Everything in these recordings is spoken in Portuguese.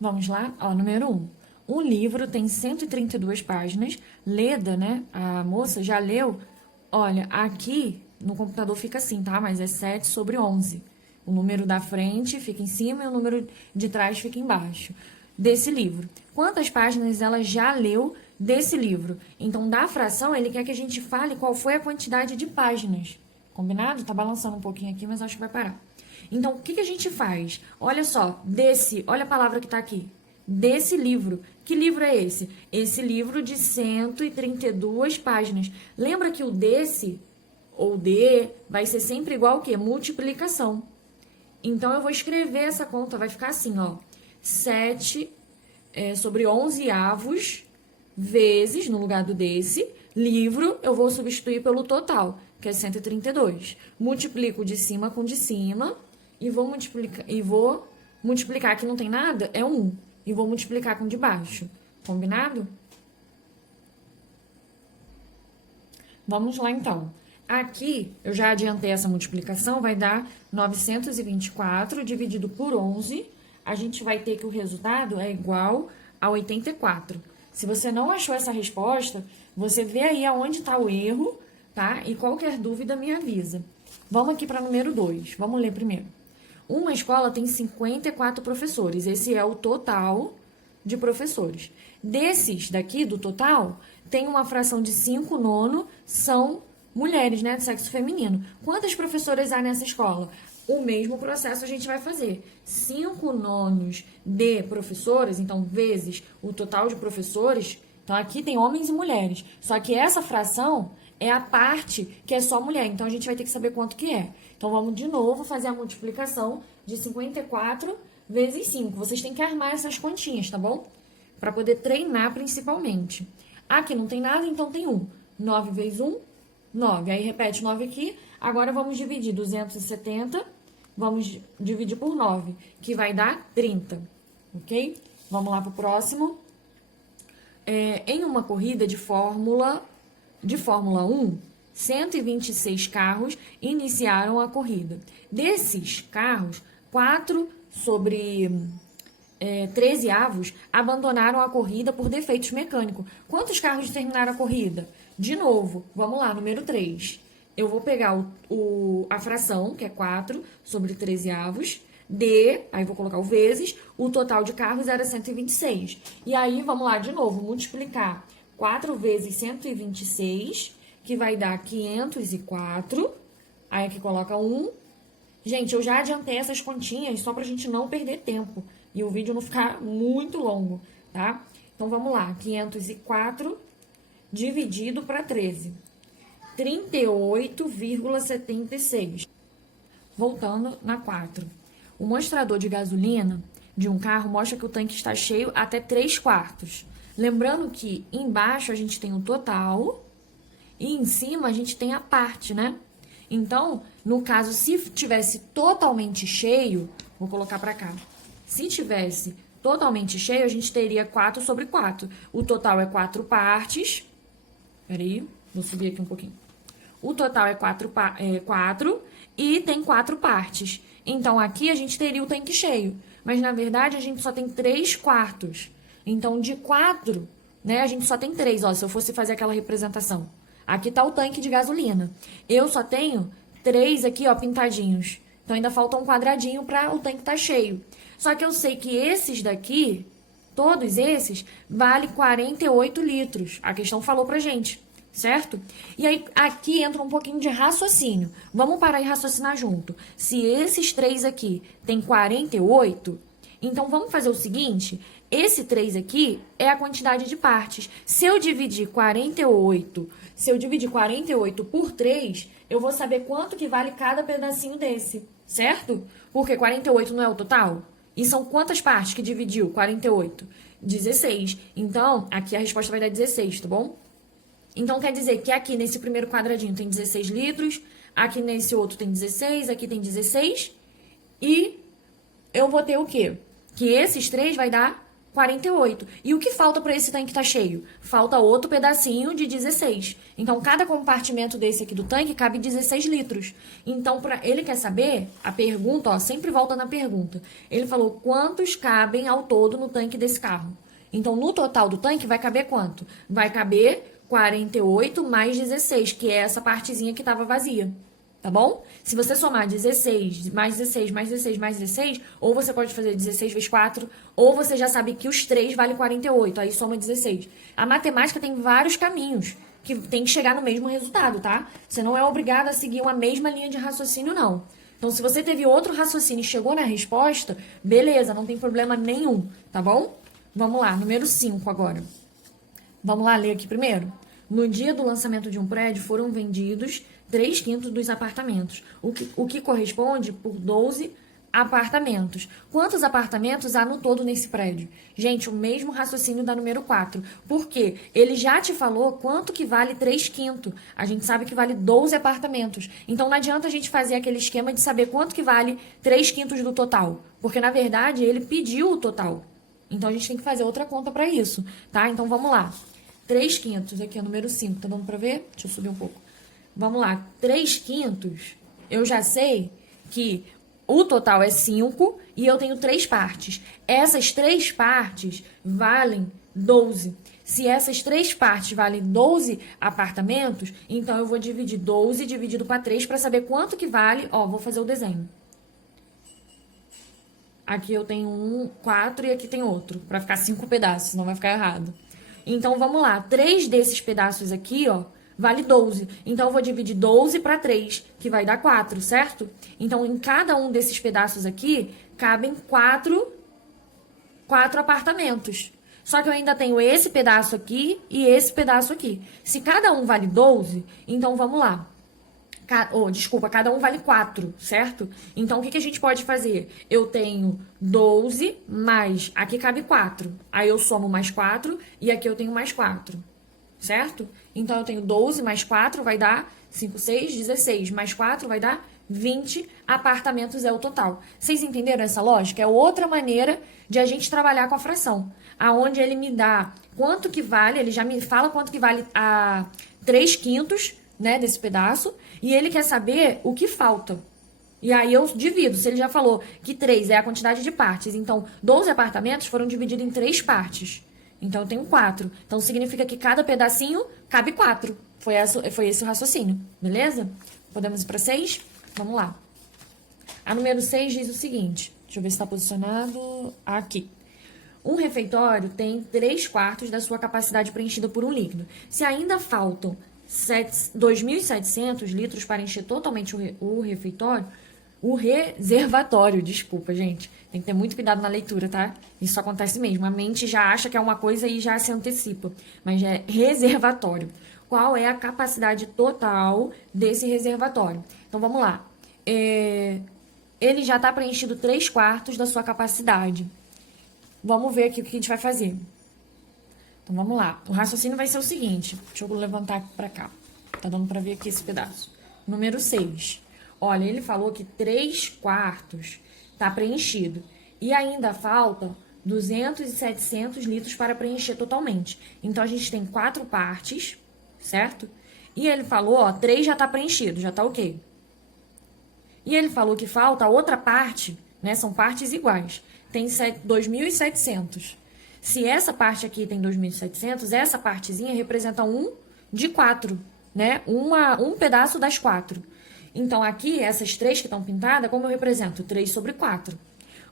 Vamos lá? Ó, número 1. Um livro tem 132 páginas. Leda, né? A moça já leu. Olha, aqui no computador fica assim, tá? Mas é 7 sobre 11. O número da frente fica em cima e o número de trás fica embaixo desse livro. Quantas páginas ela já leu desse livro? Então, da fração, ele quer que a gente fale qual foi a quantidade de páginas. Combinado? Tá balançando um pouquinho aqui, mas acho que vai parar. Então, o que a gente faz? Olha só, olha a palavra que tá aqui. Desse livro. Que livro é esse? Esse livro de 132 páginas. Lembra que o desse, ou de, vai ser sempre igual ao quê? Multiplicação. Então, eu vou escrever essa conta, vai ficar assim, ó. 7 sobre 11 avos vezes, no lugar do desse, livro, eu vou substituir pelo total, que é 132. Multiplico de cima com de cima e vou multiplicar, aqui não tem nada, é 1. E vou multiplicar com de baixo. Combinado? Vamos lá, então. Aqui, eu já adiantei essa multiplicação, vai dar 924 dividido por 11. A gente vai ter que o resultado é igual a 84. Se você não achou essa resposta, você vê aí aonde está o erro, tá? E qualquer dúvida me avisa. Vamos aqui para número 2. Vamos ler primeiro. Uma escola tem 54 professores. Esse é o total de professores. Desses daqui, do total, tem uma fração de 5 nono, são mulheres, né, de sexo feminino. Quantas professoras há nessa escola? O mesmo processo a gente vai fazer. 5 nonos de professoras, então, vezes o total de professores. Então, aqui tem homens e mulheres. Só que essa fração é a parte que é só mulher. Então, a gente vai ter que saber quanto que é. Então, vamos de novo fazer a multiplicação de 54 vezes 5. Vocês têm que armar essas continhas, tá bom? Para poder treinar principalmente. Aqui não tem nada, então tem 1. 9 vezes 1, 9. Aí, repete 9 aqui. Agora, vamos dividir 270. Vamos dividir por 9, que vai dar 30, ok? Vamos lá para o próximo. Em uma corrida de Fórmula 1, 126 carros iniciaram a corrida. Desses carros, 4 sobre 13 avos abandonaram a corrida por defeitos mecânicos. Quantos carros terminaram a corrida? De novo, vamos lá, número 3. Eu vou pegar a fração, que é 4 sobre 13 avos, aí vou colocar o vezes, o total de carros era 126. E aí, vamos lá de novo, multiplicar 4 vezes 126, que vai dar 504. Aí aqui coloca 1. Gente, eu já adiantei essas continhas só pra gente não perder tempo e o vídeo não ficar muito longo, tá? Então, vamos lá, 504 dividido para 13. 38,76. Voltando na 4. O mostrador de gasolina de um carro mostra que o tanque está cheio até 3/4. Lembrando que embaixo a gente tem o total e em cima a gente tem a parte, né? Então, no caso, se tivesse totalmente cheio, vou colocar para cá. Se tivesse totalmente cheio, a gente teria 4 sobre 4. O total é 4 partes. Peraí, vou subir aqui um pouquinho. O total é 4 e tem 4 partes. Então, aqui a gente teria o tanque cheio. Mas, na verdade, a gente só tem 3/4. Então, de 4, né, a gente só tem 3, ó, se eu fosse fazer aquela representação. Aqui tá o tanque de gasolina. Eu só tenho 3 aqui, ó, pintadinhos. Então, ainda falta um quadradinho para o tanque tá cheio. Só que eu sei que esses daqui, todos esses, vale 48 litros. A questão falou pra gente. Certo? E aí, aqui entra um pouquinho de raciocínio. Vamos parar e raciocinar junto. Se esses 3 aqui tem 48, então vamos fazer o seguinte: esse 3 aqui é a quantidade de partes. Se eu dividir 48 por 3, eu vou saber quanto que vale cada pedacinho desse, certo? Porque 48 não é o total? E são quantas partes que dividiu 48? 16. Então, aqui a resposta vai dar 16, tá bom? Então, quer dizer que aqui nesse primeiro quadradinho tem 16 litros, aqui nesse outro tem 16, aqui tem 16, e eu vou ter o quê? Que esses 3 vai dar 48. E o que falta para esse tanque estar cheio? Falta outro pedacinho de 16. Então, cada compartimento desse aqui do tanque cabe 16 litros. Então, ele quer saber, a pergunta, ó, sempre volta na pergunta. Ele falou quantos cabem ao todo no tanque desse carro. Então, no total do tanque, vai caber quanto? Vai caber 48 mais 16, que é essa partezinha que estava vazia. Tá bom? Se você somar 16, mais 16, mais 16, mais 16, ou você pode fazer 16 vezes 4, ou você já sabe que os 3 vale 48, aí soma 16. A matemática tem vários caminhos que tem que chegar no mesmo resultado, tá? Você não é obrigado a seguir uma mesma linha de raciocínio, não. Então, se você teve outro raciocínio e chegou na resposta, beleza, não tem problema nenhum, tá bom? Vamos lá, número 5 agora. Vamos lá ler aqui primeiro? No dia do lançamento de um prédio, foram vendidos 3/5 dos apartamentos, o que corresponde por 12 apartamentos. Quantos apartamentos há no todo nesse prédio? Gente, o mesmo raciocínio da número 4. Por quê? Ele já te falou quanto que vale 3/5. A gente sabe que vale 12 apartamentos. Então, não adianta a gente fazer aquele esquema de saber quanto que vale 3/5 do total. Porque, na verdade, ele pediu o total. Então, a gente tem que fazer outra conta para isso, tá? Então, vamos lá. 3/5, aqui é o número 5, tá dando pra ver? Deixa eu subir um pouco. Vamos lá, 3/5, eu já sei que o total é 5 e eu tenho 3 partes. Essas 3 partes valem 12. Se essas 3 partes valem 12 apartamentos, então eu vou dividir 12 dividido para 3 para saber quanto que vale. Ó, vou fazer o desenho. Aqui eu tenho 4 e aqui tem outro, para ficar 5 pedaços, senão vai ficar errado. Então, vamos lá. 3 desses pedaços aqui, ó, vale 12. Então, eu vou dividir 12 para 3, que vai dar 4, certo? Então, em cada um desses pedaços aqui, cabem 4 apartamentos. Só que eu ainda tenho esse pedaço aqui e esse pedaço aqui. Se cada um vale 12, então vamos lá. Cada um vale 4, certo? Então, o que a gente pode fazer? Eu tenho 12 mais... Aqui cabe 4. Aí eu somo mais 4 e aqui eu tenho mais 4, certo? Então, eu tenho 12 mais 4 vai dar 5, 6, 16. Mais 4 vai dar 20 apartamentos é o total. Vocês entenderam essa lógica? É outra maneira de a gente trabalhar com a fração. Aonde ele me dá quanto que vale, ele já me fala quanto que vale a 3/5, né, desse pedaço, e ele quer saber o que falta. E aí eu divido. Se ele já falou que 3 é a quantidade de partes, então 12 apartamentos foram divididos em 3 partes. Então eu tenho 4. Então significa que cada pedacinho cabe 4. Foi esse o raciocínio, beleza? Podemos ir para 6? Vamos lá. A número 6 diz o seguinte. Deixa eu ver se está posicionado aqui. Um refeitório tem 3/4 da sua capacidade preenchida por um líquido. Se ainda faltam 2.700 litros para encher totalmente o refeitório, o reservatório, desculpa, gente. Tem que ter muito cuidado na leitura, tá? Isso acontece mesmo. A mente já acha que é uma coisa e já se antecipa. Mas é reservatório. Qual é a capacidade total desse reservatório? Então, vamos lá. Ele já está preenchido 3/4 da sua capacidade. Vamos ver aqui o que a gente vai fazer. Então, vamos lá. O raciocínio vai ser o seguinte. Deixa eu levantar aqui pra cá. Tá dando pra ver aqui esse pedaço. Número 6. Olha, ele falou que 3/4 tá preenchido. E ainda faltam 200 e 700 litros para preencher totalmente. Então, a gente tem 4 partes, certo? E ele falou, ó, 3 já tá preenchido, já tá ok. E ele falou que falta a outra parte, né? São partes iguais. Tem 2.700. Se essa parte aqui tem 2.700, essa partezinha representa 1 de 4, né? Um pedaço das 4. Então, aqui, essas 3 que estão pintadas, como eu represento? 3 sobre 4.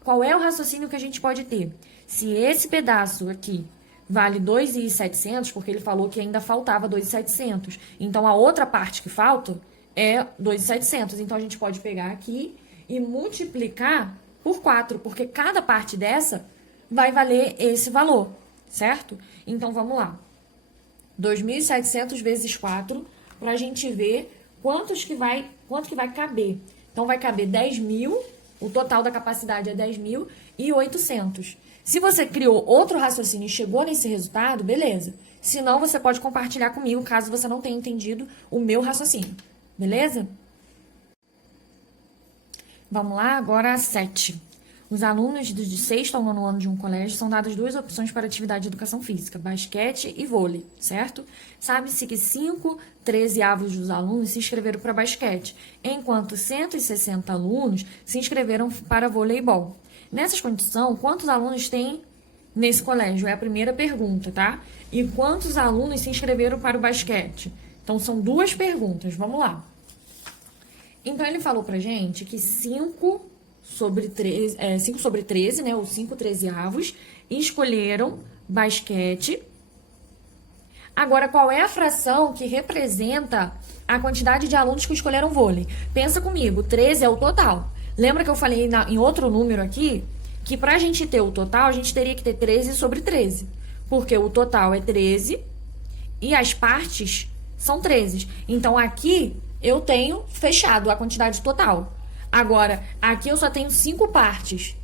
Qual é o raciocínio que a gente pode ter? Se esse pedaço aqui vale 2.700, porque ele falou que ainda faltava 2.700. Então, a outra parte que falta é 2.700. Então, a gente pode pegar aqui e multiplicar por 4, porque cada parte dessa vai valer esse valor, certo? Então, vamos lá. 2.700 vezes 4, para a gente ver quanto que vai caber. Então, vai caber 10.000, o total da capacidade é 10.800. Se você criou outro raciocínio e chegou nesse resultado, beleza. Se não, você pode compartilhar comigo, caso você não tenha entendido o meu raciocínio. Beleza? Vamos lá, agora a 7. Os alunos de sexto ao nono ano de um colégio são dadas duas opções para atividade de educação física, basquete e vôlei, certo? Sabe-se que 5/13 dos alunos se inscreveram para basquete, enquanto 160 alunos se inscreveram para voleibol. Nessas condições, quantos alunos tem nesse colégio? É a primeira pergunta, tá? E quantos alunos se inscreveram para o basquete? Então, são duas perguntas. Vamos lá. Então, ele falou pra gente que 5/13, né? Ou 5/13, escolheram basquete. Agora, qual é a fração que representa a quantidade de alunos que escolheram vôlei? Pensa comigo, 13 é o total. Lembra que eu falei em outro número aqui? Que pra gente ter o total, a gente teria que ter 13/13. Porque o total é 13 e as partes são 13. Então, aqui eu tenho fechado a quantidade total. Agora, aqui eu só tenho 5 partes.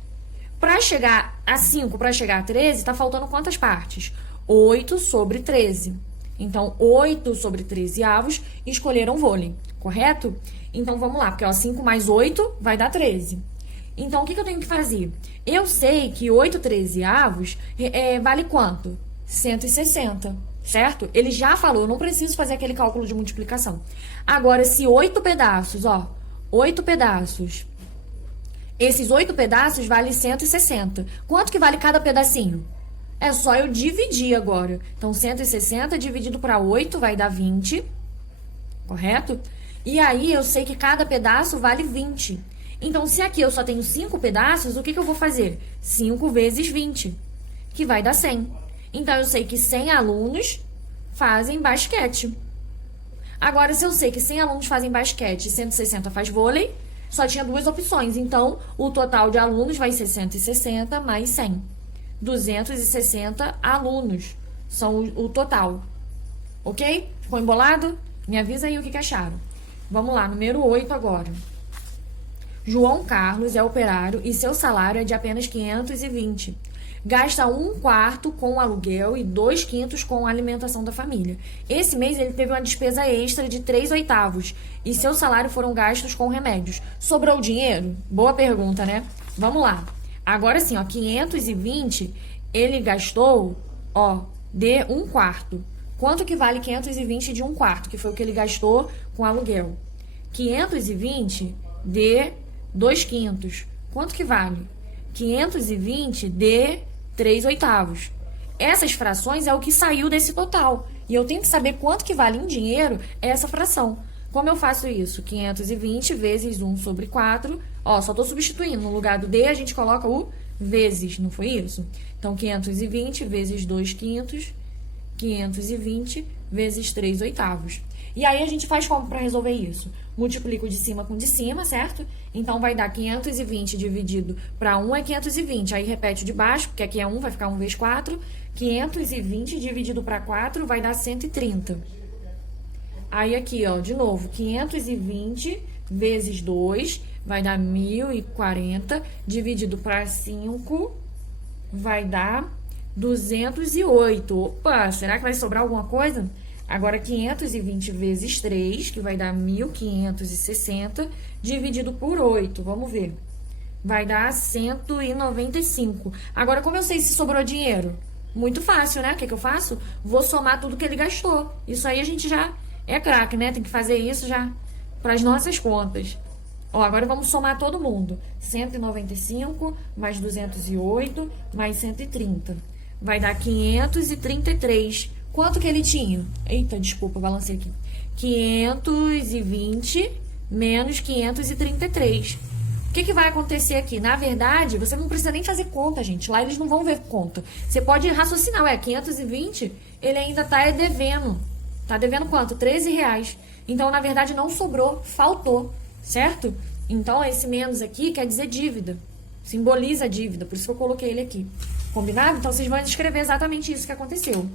Para chegar a 5, para chegar a 13, tá faltando quantas partes? 8/13. Então, 8/13 escolheram vôlei, correto? Então, vamos lá, porque ó, 5 mais 8 vai dar 13. Então, o que eu tenho que fazer? Eu sei que 8/13 vale quanto? 160, certo? Ele já falou, eu não preciso fazer aquele cálculo de multiplicação. Agora, se 8 pedaços, ó, 8 pedaços, esses 8 pedaços valem 160. Quanto que vale cada pedacinho? É só eu dividir agora. Então, 160 dividido para 8 vai dar 20, correto? E aí, eu sei que cada pedaço vale 20. Então, se aqui eu só tenho 5 pedaços, o que eu vou fazer? 5 vezes 20, que vai dar 100. Então, eu sei que 100 alunos fazem basquete. Agora, se eu sei que 100 alunos fazem basquete e 160 faz vôlei, só tinha duas opções. Então, o total de alunos vai ser 160 mais 100. 260 alunos são o total. Ok? Ficou embolado? Me avisa aí o que acharam. Vamos lá, número 8 agora. João Carlos é operário e seu salário é de apenas 520. Gasta 1/4 com aluguel e 2/5 com a alimentação da família. Esse mês ele teve uma despesa extra de 3/8 e seu salário foram gastos com remédios. Sobrou dinheiro? Boa pergunta, né? Vamos lá. Agora sim, ó, 520 ele gastou, ó, de 1/4. Quanto que vale 520 de 1/4? Que foi o que ele gastou com aluguel. 520 de 2/5. Quanto que vale? 520 de 3/8. Essas frações é o que saiu desse total. E eu tenho que saber quanto que vale em dinheiro essa fração. Como eu faço isso? 520 vezes 1/4. Ó, só estou substituindo. No lugar do D, a gente coloca o vezes, não foi isso? Então, 520 vezes 2/5. 520 vezes 3/8. E aí, a gente faz como para resolver isso? Multiplico de cima com de cima, certo? Então, vai dar 520 dividido para 1 é 520. Aí, repete o de baixo, porque aqui é 1, vai ficar 1 vezes 4. 520 dividido para 4 vai dar 130. Aí, aqui, ó, de novo, 520 vezes 2 vai dar 1040. Dividido para 5 vai dar 208. Opa, será que vai sobrar alguma coisa? Agora, 520 vezes 3, que vai dar 1.560, dividido por 8. Vamos ver. Vai dar 195. Agora, como eu sei se sobrou dinheiro? Muito fácil, né? O que eu faço? Vou somar tudo que ele gastou. Isso aí a gente já é craque, né? Tem que fazer isso já para as nossas contas. Ó, agora vamos somar todo mundo. 195 mais 208 mais 130. Vai dar 533. Quanto que ele tinha? Eita, desculpa, balancei aqui. 520 menos 533. O que vai acontecer aqui? Na verdade, você não precisa nem fazer conta, gente. Lá eles não vão ver conta. Você pode raciocinar. Ué, 520, ele ainda tá devendo. Tá devendo quanto? R$13. Então, na verdade, não sobrou, faltou, certo? Então, esse menos aqui quer dizer dívida. Simboliza a dívida, por isso que eu coloquei ele aqui. Combinado? Então, vocês vão escrever exatamente isso que aconteceu.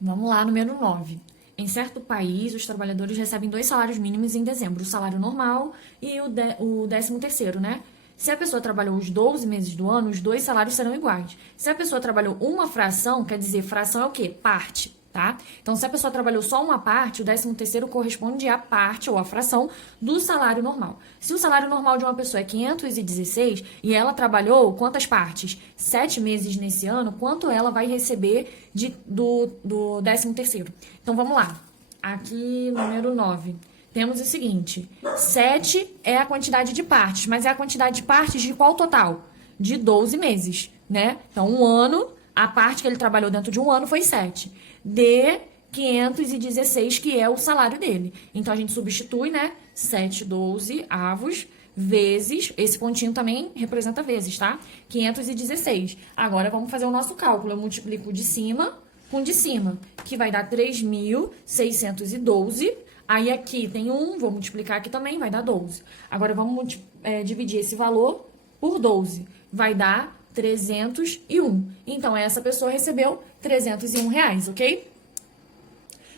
Vamos lá, número 9. Em certo país, os trabalhadores recebem 2 salários mínimos em dezembro, o salário normal e o 13º, né? Se a pessoa trabalhou os 12 meses do ano, os 2 salários serão iguais. Se a pessoa trabalhou uma fração, quer dizer, fração é o quê? Parte. tá? Então, se a pessoa trabalhou só uma parte, o 13º corresponde à parte ou à fração do salário normal. Se o salário normal de uma pessoa é 516 e ela trabalhou quantas partes? 7 meses nesse ano, quanto ela vai receber do 13º? Então, vamos lá. Aqui, número 9. Temos o seguinte, 7 é a quantidade de partes, mas é a quantidade de partes de qual total? De 12 meses, né? Então, um ano, a parte que ele trabalhou dentro de um ano foi 7. De 516, que é o salário dele. Então, a gente substitui, né? 7, 12 avos, vezes, esse pontinho também representa vezes, tá? 516. Agora, vamos fazer o nosso cálculo. Eu multiplico de cima com de cima, que vai dar 3.612. Aí, aqui tem 1, vou multiplicar aqui também, vai dar 12. Agora, vamos dividir esse valor por 12. Vai dar 301. Então, essa pessoa recebeu R$301, ok?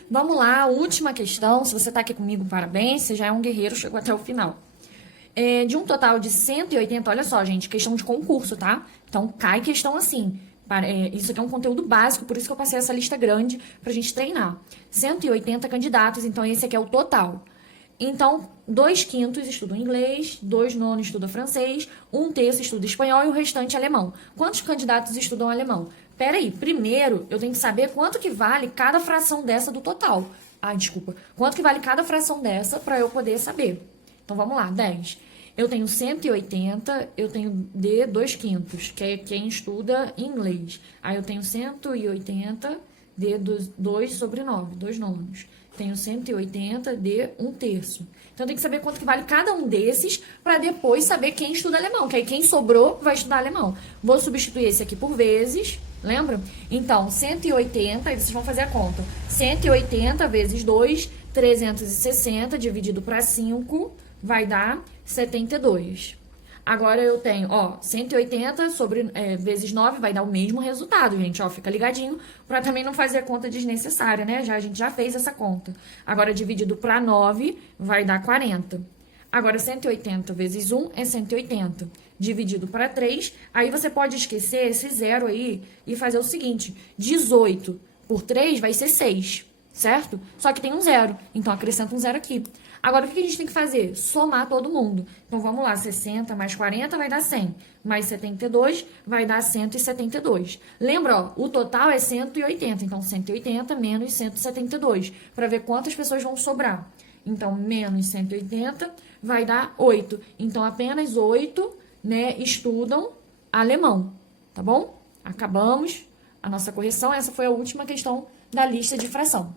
Vamos lá, última questão. Se você está aqui comigo, parabéns, você já é um guerreiro, chegou até o final. De um total de 180, olha só, gente, questão de concurso, tá? Então, cai questão assim. Isso aqui é um conteúdo básico, por isso que eu passei essa lista grande pra gente treinar. 180 candidatos, então esse aqui é o total. Então, 2/5 estudam inglês, 2/9 estudam francês, 1/3 estuda espanhol e o restante alemão. Quantos candidatos estudam alemão? Peraí, primeiro eu tenho que saber quanto que vale cada fração dessa do total. Desculpa. Quanto que vale cada fração dessa para eu poder saber? Então, vamos lá, 10. Eu tenho 180, eu tenho de 2/5, que é quem estuda inglês. Aí eu tenho 180 de 2/9, 2/9. Tenho 180 de 1/3. Então, eu tenho que saber quanto que vale cada um desses para depois saber quem estuda alemão. Que aí quem sobrou vai estudar alemão. Vou substituir esse aqui por vezes, lembra? Então, 180, aí vocês vão fazer a conta. 180 vezes 2, 360, dividido para 5, vai dar 72. Agora eu tenho, 180 vezes 9 vai dar o mesmo resultado, gente, fica ligadinho para também não fazer conta desnecessária, né? A gente já fez essa conta. Agora, dividido para 9, vai dar 40. Agora, 180 vezes 1 é 180. Dividido para 3, aí você pode esquecer esse zero aí e fazer o seguinte, 18 por 3 vai ser 6, certo? Só que tem um zero, então acrescenta um zero aqui. Agora, o que a gente tem que fazer? Somar todo mundo. Então, vamos lá, 60 mais 40 vai dar 100, mais 72 vai dar 172. Lembra, o total é 180, então 180 menos 172, para ver quantas pessoas vão sobrar. Então, menos 180 vai dar 8. Então, apenas 8, né, estudam alemão, tá bom? Acabamos a nossa correção, essa foi a última questão da lista de fração.